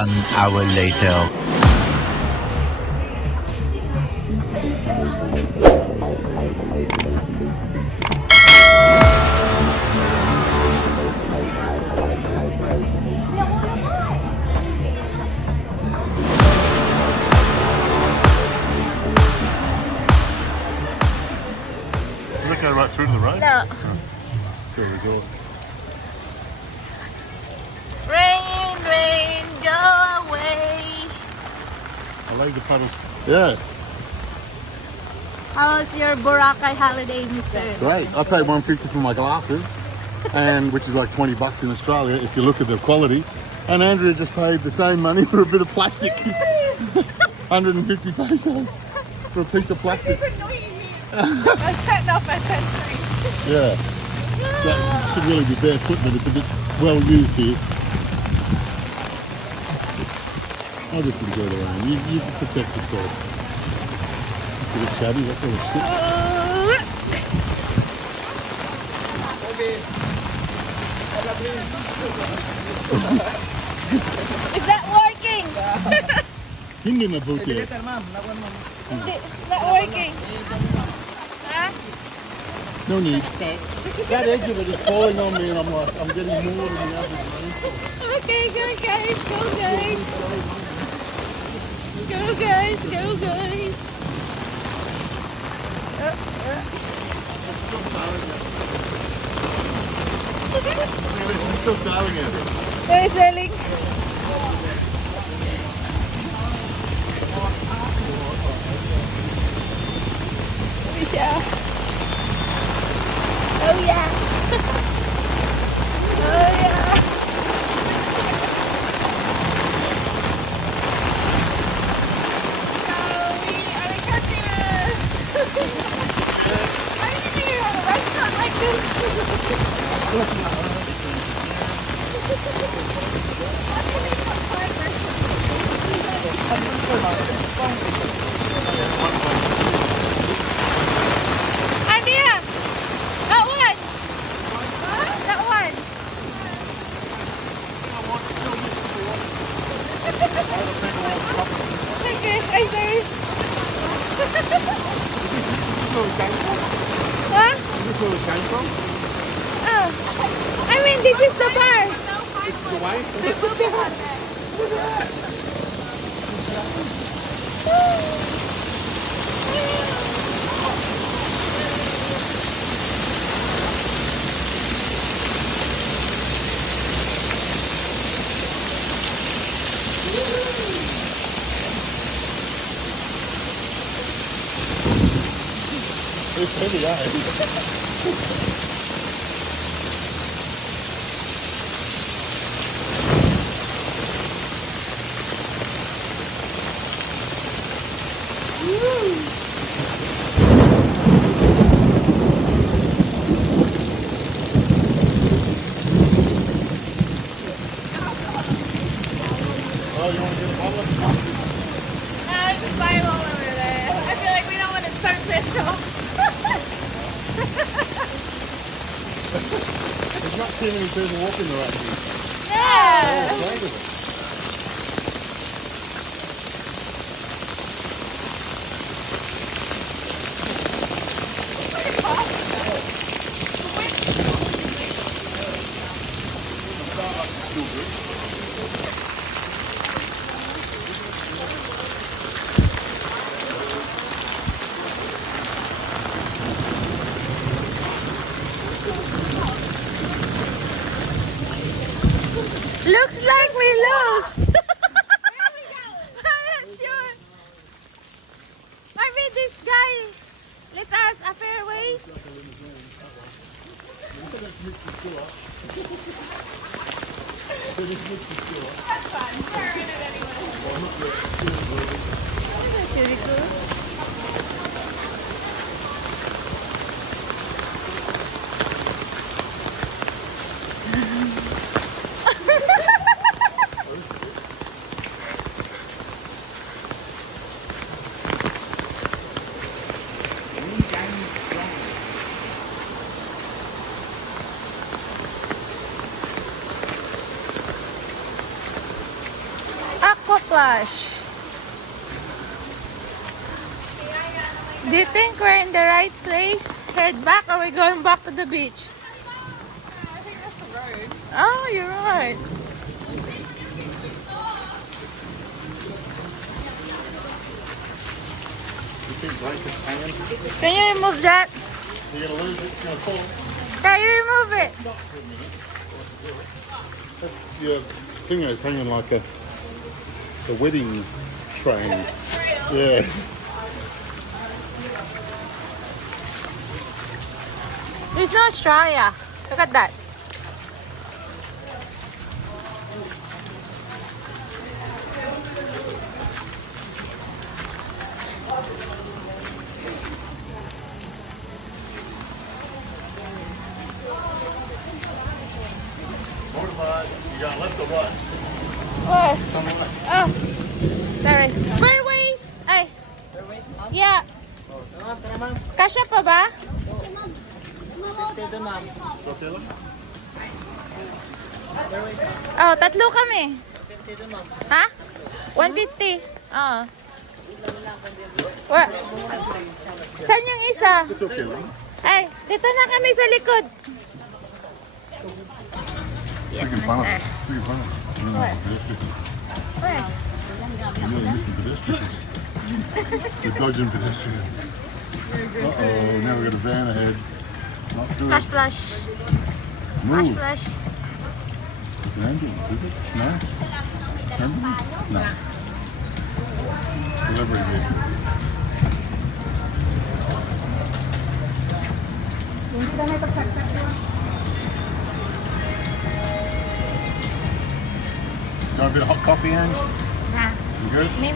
1 hour later. Does that go right through to the road? No. To a resort. Rain, rain, go away. I laser puddles. Yeah, How was your Boracay holiday, mister? great. I paid $150 for my glasses, and which is like $20 in Australia if you look at the quality. And Andrea just paid the same money for a bit of plastic. 150 pesos for a piece of plastic. He's annoying me. I'm setting off my sensory. Yeah. So it should really be barefoot, but it's a bit well used here. I'll just enjoy the rain. You protect yourself. It's a bit shabby, that's all the shit. Is that working? Hindi mabuti. Not working. Huh? No need. That edge of it is falling on me and I'm like, I'm getting more than the average rainfall. Okay, go guys, go guys. Go guys, go guys. It's still sailing out there. They're selling. Siya. Oh yeah. Oh yeah. So we are the customers. I didn't think you had a restaurant like this. Andrea, that one. That one. Okay, I sorry. Huh? Is this where it came from? Oh. I mean, this is the bar. This is the way? It's heavy, eh? Oh, you want to get a bottle of stuff? No, just buy them all over there. I feel like we don't want it so official. There's not too many people walking around here. Yeah. Oh, great of it. Looks like we lost. I'm not sure. Maybe this guy lets us a fairways. That's fun. We're in it anyway. That's really cool. splash. Do you think we're in the right place? Head back or are we going back to the beach? I think that's the road. Oh, you're right. You see blankets hanging? Can you remove that? You're gonna lose it. It's gonna fall. Can you remove it? Stop for a minute. Your thing is hanging like a wedding train. Yeah. There's no Australia. Look at that. Motorbike. You going left or right? Where? Come left. Oh, sorry. Fairways. Ay. Yeah. Kasya pa ba? Okay lang. Oh, tatlo kami. Ha? 150. Oo. Where? Saan yung isa? It's okay lang. Ay, dito na kami sa likod. Yes, Look at mister. Where? Where? You're missing pedestrians. You're dodging pedestrians. Uh-oh, now we've got a van ahead. Not good. Flash, flash. Flash, Move. flash. It's an ambulance, is it? No? Ambulance? No. Delivery vehicle. You want a bit of hot coffee, Ange? Nah. You good? Me.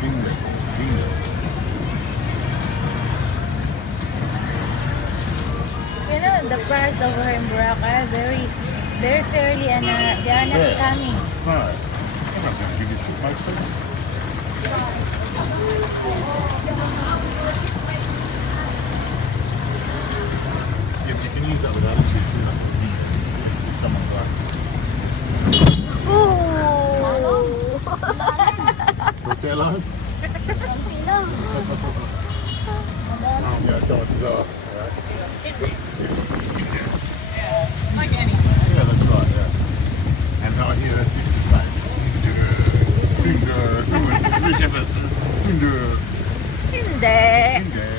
Bingo. Bingo. You know, the price over here in Boracay, very fairly, and they are not Yeah. scamming. No. Everyone's going to give you tip, most people. Yeah, but you can use that with attitude too. If someone's like, Ooh! okay, love? Yeah, so it's alright. Like any. Yeah, that's right, yeah. And I hear her sister say, Finger, Elizabeth, Finger, Hindi. Finger.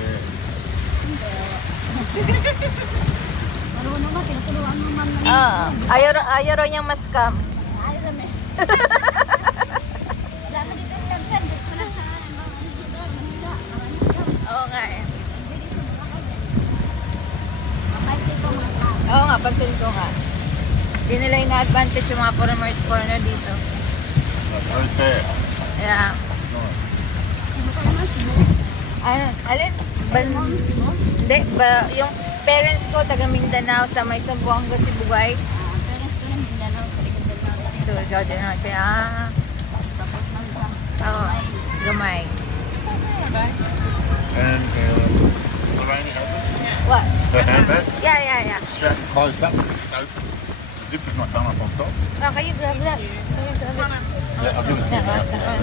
Oo. Ayaw raw niyang ma-scam. Oo nga eh. Oo nga, pansin ko nga. Hindi nila ina-advantage yung mga foreigner dito. Right there. Yeah. Alin? Hindi, yung parents ko taga Mindanao sa may Sambuanga, Sibugay. So, kaya, gamay. And Lorraine has it. What? Her handbag. Yeah. Strap closed up because it's open. The zip is not done up on top. Oh, can you grab that? Can you grab it? Yeah, I'll give it to you. Yeah, now.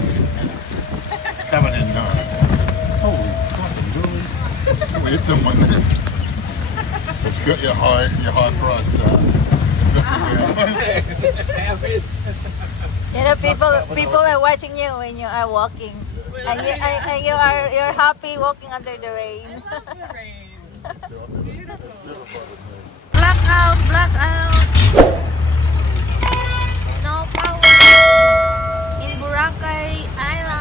It's covered in holy fucking doors. We hit someone there. It's got your high price. You know, people are watching you when you are walking, and you're happy walking under the rain. Blackout. No power in Boracay Island.